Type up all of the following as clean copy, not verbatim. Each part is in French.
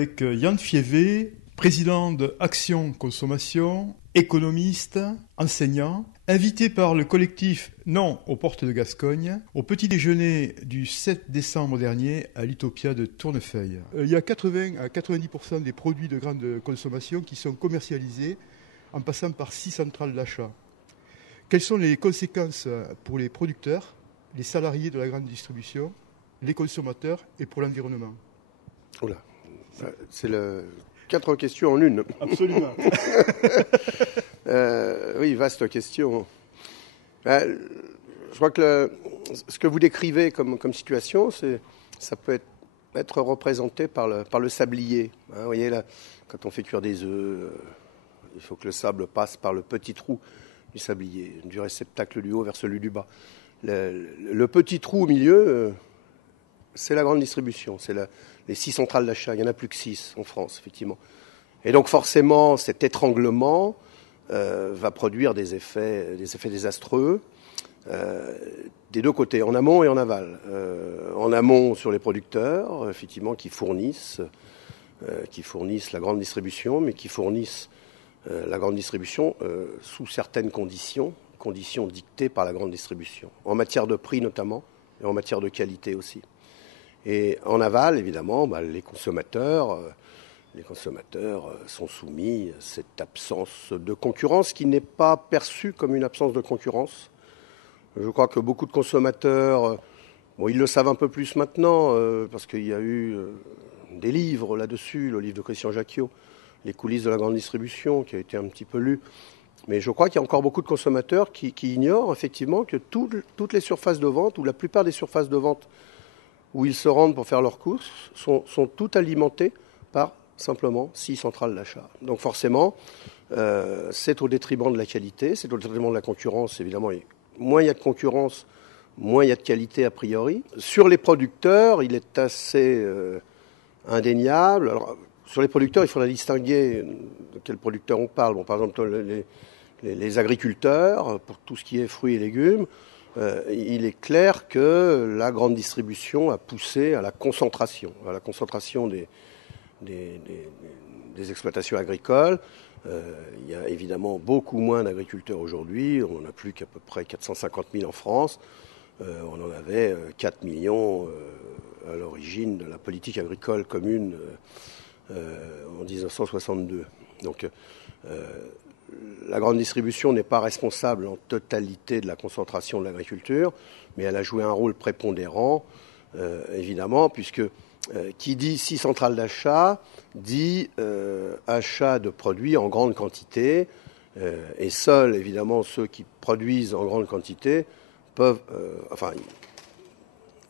Avec Yann Fievé, président de Action Consommation, économiste, enseignant, invité par le collectif Non aux Portes de Gascogne au petit déjeuner du 7 décembre dernier à l'Utopia de Tournefeuille. Il y a 80 à 90% des produits de grande consommation qui sont commercialisés en passant par 6 centrales d'achat. Quelles sont les conséquences pour les producteurs, les salariés de la grande distribution, les consommateurs et pour l'environnement? Oula, c'est 4 questions en une. Absolument. Oui, vaste question. Je crois que ce que vous décrivez comme situation, ça peut être représenté par le sablier. Vous voyez, là, quand on fait cuire des œufs, il faut que le sable passe par le petit trou du sablier, du réceptacle du haut vers celui du bas. Le petit trou au milieu, c'est la grande distribution, c'est les 6 centrales d'achat. Il n'y en a plus que 6 en France, effectivement. Et donc forcément, cet étranglement va produire des effets désastreux des deux côtés, en amont et en aval. En amont sur les producteurs, effectivement, qui fournissent la grande distribution, mais qui fournissent la grande distribution sous certaines conditions dictées par la grande distribution, en matière de prix notamment, et en matière de qualité aussi. Et en aval, évidemment, les consommateurs sont soumis à cette absence de concurrence qui n'est pas perçue comme une absence de concurrence. Je crois que beaucoup de consommateurs, ils le savent un peu plus maintenant, parce qu'il y a eu des livres là-dessus, le livre de Christian Jacquiot, Les coulisses de la grande distribution, qui a été un petit peu lu. Mais je crois qu'il y a encore beaucoup de consommateurs qui ignorent effectivement que toutes les surfaces de vente, ou la plupart des surfaces de vente où ils se rendent pour faire leurs courses, sont toutes alimentées par simplement 6 centrales d'achat. Donc forcément, c'est au détriment de la qualité, c'est au détriment de la concurrence, évidemment. Et moins il y a de concurrence, moins il y a de qualité a priori. Sur les producteurs, il est assez indéniable. Alors, sur les producteurs, il faudra distinguer de quels producteurs on parle. Bon, par exemple, les agriculteurs, pour tout ce qui est fruits et légumes, il est clair que la grande distribution a poussé à la concentration des exploitations agricoles. Il y a évidemment beaucoup moins d'agriculteurs aujourd'hui. On n'en a plus qu'à peu près 450 000 en France. On en avait 4 millions à l'origine de la politique agricole commune en 1962. Donc la grande distribution n'est pas responsable en totalité de la concentration de l'agriculture, mais elle a joué un rôle prépondérant, évidemment, puisque qui dit 6 centrales d'achat dit achat de produits en grande quantité, et seuls, évidemment, ceux qui produisent en grande quantité peuvent...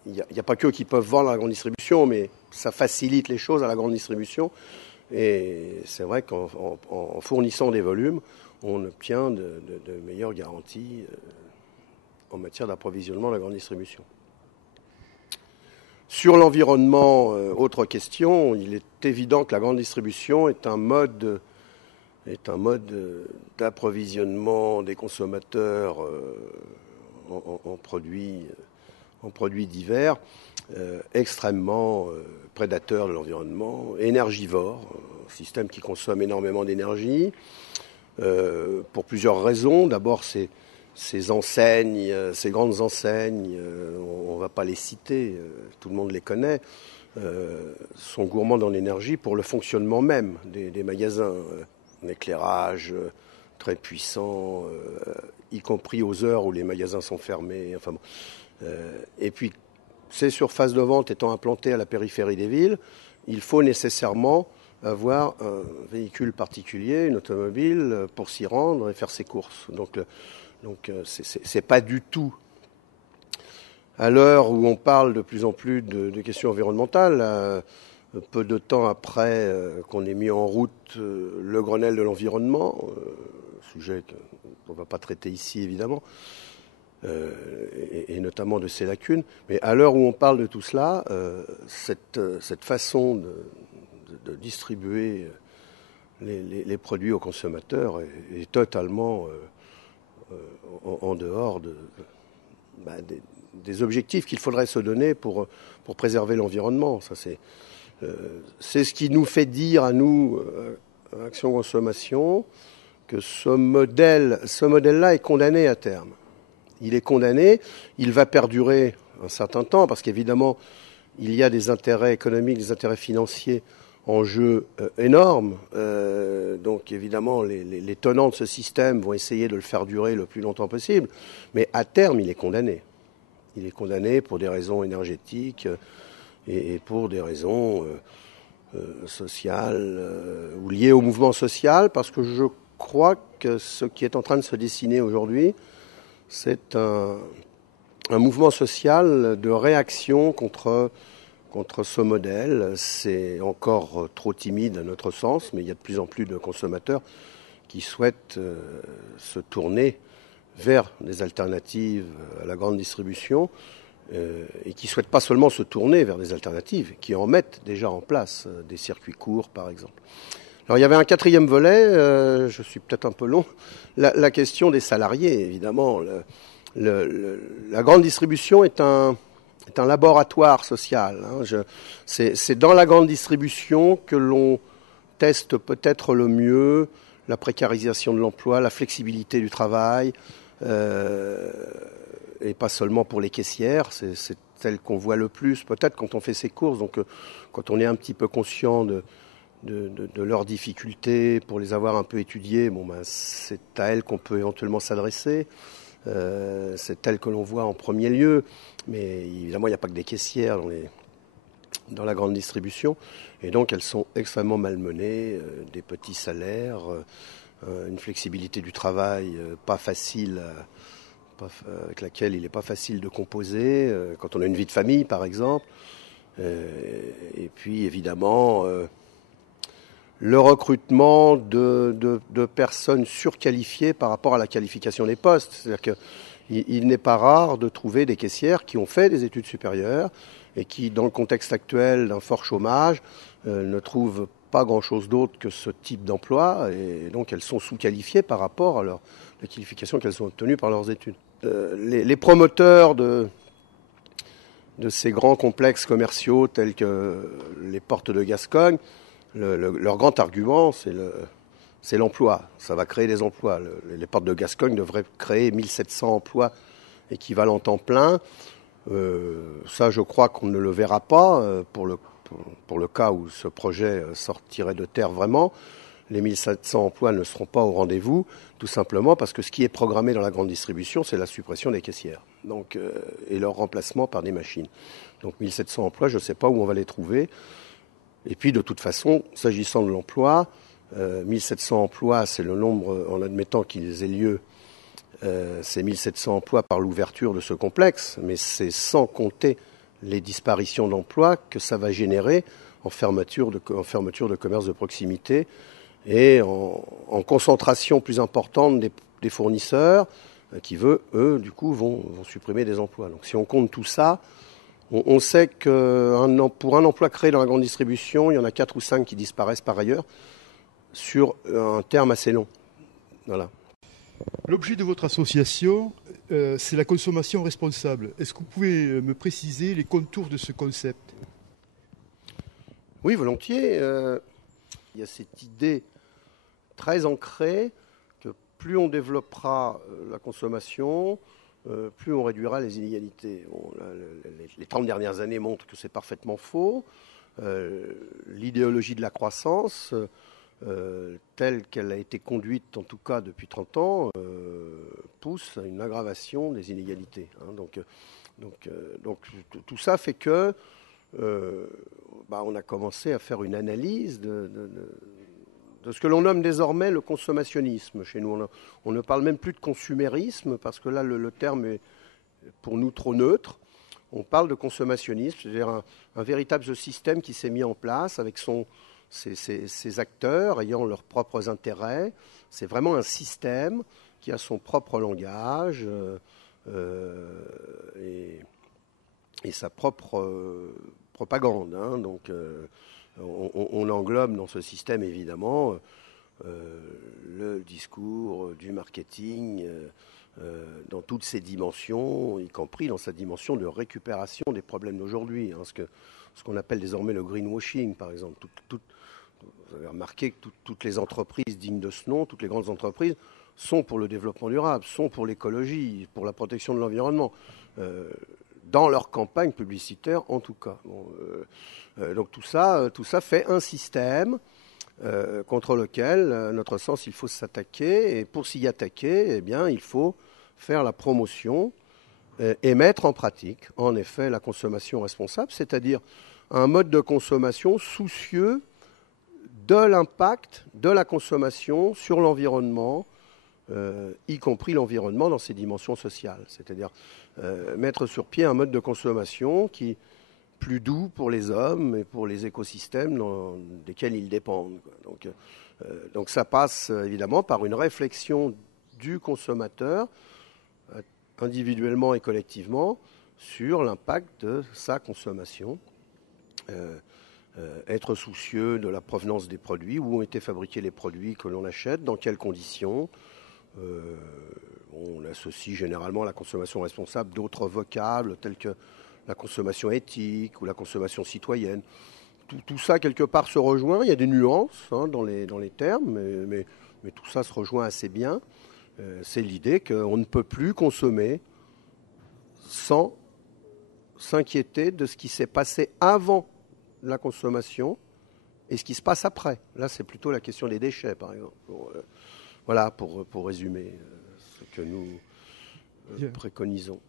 il n'y a pas qu'eux qui peuvent vendre à la grande distribution, mais ça facilite les choses à la grande distribution. Et c'est vrai qu'en fournissant des volumes, on obtient de meilleures garanties en matière d'approvisionnement de la grande distribution. Sur l'environnement, autre question, il est évident que la grande distribution est un mode d'approvisionnement des consommateurs en produits divers, extrêmement prédateur de l'environnement, énergivore, un système qui consomme énormément d'énergie, pour plusieurs raisons. D'abord, ces enseignes, ces grandes enseignes, on ne va pas les citer, tout le monde les connaît, sont gourmands dans l'énergie pour le fonctionnement même des magasins. Un éclairage très puissant, y compris aux heures où les magasins sont fermés. Enfin bon. Et puis, ces surfaces de vente étant implantées à la périphérie des villes, il faut nécessairement avoir un véhicule particulier, une automobile, pour s'y rendre et faire ses courses. Donc c'est pas du tout, à l'heure où on parle de plus en plus de questions environnementales, peu de temps après qu'on ait mis en route le Grenelle de l'environnement, sujet qu'on ne va pas traiter ici évidemment, et notamment de ses lacunes, mais à l'heure où on parle de tout cela, cette façon de distribuer les produits aux consommateurs est totalement en dehors des objectifs qu'il faudrait se donner pour préserver l'environnement. Ça, C'est ce qui nous fait dire à nous, Action Consommation, que ce modèle-là est condamné à terme. Il est condamné, il va perdurer un certain temps, parce qu'évidemment, il y a des intérêts économiques, des intérêts financiers en jeu énormes. Donc évidemment, les tenants de ce système vont essayer de le faire durer le plus longtemps possible. Mais à terme, il est condamné. Il est condamné pour des raisons énergétiques et pour des raisons sociales ou liées au mouvement social, parce que je crois que ce qui est en train de se dessiner aujourd'hui, c'est un mouvement social de réaction contre ce modèle. C'est encore trop timide à notre sens, mais il y a de plus en plus de consommateurs qui souhaitent se tourner vers des alternatives à la grande distribution et qui ne souhaitent pas seulement se tourner vers des alternatives, qui en mettent déjà en place, des circuits courts par exemple. Alors il y avait un quatrième volet, je suis peut-être un peu long, la question des salariés, évidemment. La grande distribution est un laboratoire social. C'est dans la grande distribution que l'on teste peut-être le mieux la précarisation de l'emploi, la flexibilité du travail, et pas seulement pour les caissières. C'est celle qu'on voit le plus, peut-être quand on fait ses courses. Donc quand on est un petit peu conscient de leurs difficultés, pour les avoir un peu étudiées, c'est à elles qu'on peut éventuellement s'adresser. C'est elles que l'on voit en premier lieu. Mais évidemment, il n'y a pas que des caissières dans la grande distribution. Et donc, elles sont extrêmement malmenées, des petits salaires, une flexibilité du travail pas facile, avec laquelle il n'est pas facile de composer, quand on a une vie de famille, par exemple. Et puis, évidemment, le recrutement de personnes surqualifiées par rapport à la qualification des postes. C'est-à-dire qu'il n'est pas rare de trouver des caissières qui ont fait des études supérieures et qui, dans le contexte actuel d'un fort chômage, ne trouvent pas grand-chose d'autre que ce type d'emploi, et donc elles sont sous-qualifiées par rapport à la qualification qu'elles ont obtenue par leurs études. Les promoteurs de ces grands complexes commerciaux tels que les portes de Gascogne, leur grand argument, c'est l'emploi. Ça va créer des emplois. Les portes de Gascogne devraient créer 1700 emplois équivalents temps plein. Ça, je crois qu'on ne le verra pas pour le cas où ce projet sortirait de terre vraiment. Les 1700 emplois ne seront pas au rendez-vous, tout simplement parce que ce qui est programmé dans la grande distribution, c'est la suppression des caissières et leur remplacement par des machines. Donc 1700 emplois, je ne sais pas où on va les trouver. Et puis, de toute façon, s'agissant de l'emploi, 1700 emplois, c'est le nombre, en admettant qu'ils aient lieu, c'est 1700 emplois par l'ouverture de ce complexe, mais c'est sans compter les disparitions d'emplois que ça va générer en fermeture de commerces de proximité et en concentration plus importante des fournisseurs qui, eux, du coup, vont supprimer des emplois. Donc si on compte tout ça, on sait que pour un emploi créé dans la grande distribution, il y en a 4 ou 5 qui disparaissent par ailleurs sur un terme assez long. Voilà. L'objet de votre association, c'est la consommation responsable. Est-ce que vous pouvez me préciser les contours de ce concept ? Oui, volontiers. Il y a cette idée très ancrée que plus on développera la consommation, plus on réduira les inégalités. Bon, les 30 dernières années montrent que c'est parfaitement faux. L'idéologie de la croissance, telle qu'elle a été conduite, en tout cas depuis 30 ans, pousse à une aggravation des inégalités. Donc, tout ça fait que on a commencé à faire une analyse de ce que l'on nomme désormais le consommationnisme. Chez nous, on ne parle même plus de consumérisme, parce que là, le terme est pour nous trop neutre. On parle de consommationnisme, c'est-à-dire un véritable système qui s'est mis en place avec ses acteurs ayant leurs propres intérêts. C'est vraiment un système qui a son propre langage et sa propre propagande. Donc, on englobe dans ce système, évidemment, le discours du marketing dans toutes ses dimensions, y compris dans sa dimension de récupération des problèmes d'aujourd'hui. ce qu'on appelle désormais le greenwashing, par exemple. Vous avez remarqué que toutes les entreprises dignes de ce nom, toutes les grandes entreprises, sont pour le développement durable, sont pour l'écologie, pour la protection de l'environnement, dans leur campagne publicitaire en tout cas. Donc tout ça fait un système contre lequel, à notre sens, il faut s'attaquer. Et pour s'y attaquer, eh bien, il faut faire la promotion et mettre en pratique, en effet, la consommation responsable, c'est-à-dire un mode de consommation soucieux de l'impact de la consommation sur l'environnement, y compris l'environnement dans ses dimensions sociales. C'est-à-dire mettre sur pied un mode de consommation qui est plus doux pour les hommes et pour les écosystèmes desquels ils dépendent. Donc ça passe évidemment par une réflexion du consommateur, individuellement et collectivement, sur l'impact de sa consommation. Être soucieux de la provenance des produits, où ont été fabriqués les produits que l'on achète, dans quelles conditions. On associe généralement à la consommation responsable d'autres vocables tels que la consommation éthique ou la consommation citoyenne. Tout ça, quelque part, se rejoint. Il y a des nuances dans les termes, mais tout ça se rejoint assez bien. C'est l'idée qu'on ne peut plus consommer sans s'inquiéter de ce qui s'est passé avant la consommation et ce qui se passe après. Là, c'est plutôt la question des déchets, par exemple. Voilà, pour résumer ce que nous préconisons.